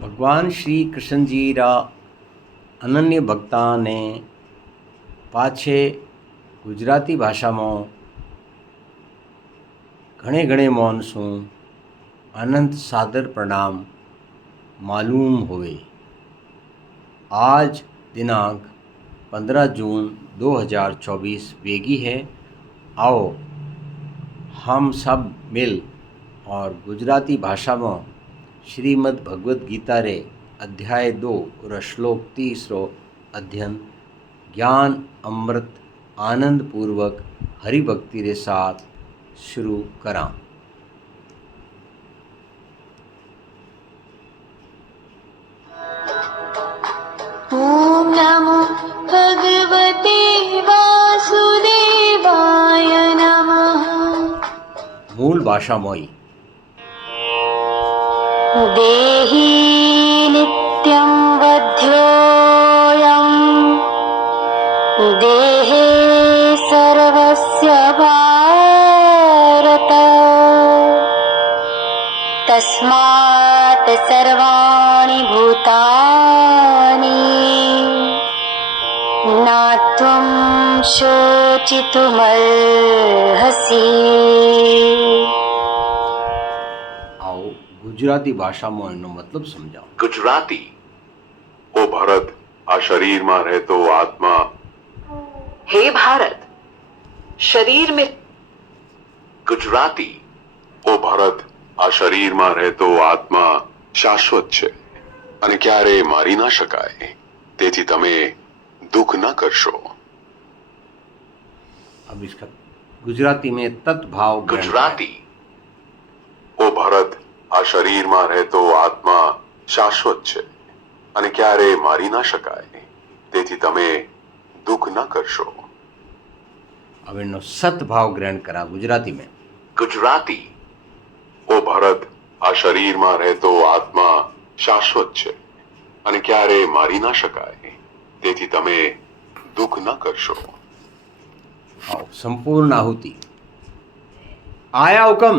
ભગવાન શ્રી કૃષ્ણજીરા અનન્ય ભક્તાને પાછે ગુજરાતી ભાષામાં ઘણે ઘણે માણસों अनंत सादर प्रणाम मालूम हुए। आज दिनांक 15 जून 2024 वेगी है। आओ हम सब मिल और गुजराती भाषा में श्रीमद् भगवद गीता रे अध्याय 2 और श्लोक 30 रो अध्ययन ज्ञान अमृत आनंद पूर्वक हरिभक्ति रे साथ शुरू करा। ओम नमो भगवते वासुदेवाय नमः। मूल भाषा मोई देहि नित्यं वध्योऽयं देहे सर्वस्य भारत तस्मात् सर्वाणि भूतानि नात्वं शोचितुमर्हसि। आओ गुजराती भाषा में एनो मतलब समझाओ। ગુજરાતી ઓ ભારત આ શરીરમાં રહેતો આત્મા हे भारत शरीर में ગુજરાતી ઓ ભારત આ શરીરમાં રહેતો આત્મા શાશ્વત છે અને ક્યારેય મારી ના શકાય, તેથી તમે દુઃખ ન કરશો। अब इसका गुजराती में तत्भाव ग्रहण ગુજરાતી ઓ ભારત આ શરીરમાં રહેતો આત્મા શાશ્વત છે અને ક્યારેય મારી ના શકાય, તેથી તમે દુઃખ ન કરશો। अब इनो सतभाव ग्रहण करा गुजराती में। ગુજરાતી ઓ ભારત આ શરીરમાં રહેતો આત્મા શાશ્વત છે અને ક્યારેય મારી ના શકાય, તેથી તમે દુઃખ ન કરશો। आओ संपूर्ण आहुति। आया हुक्म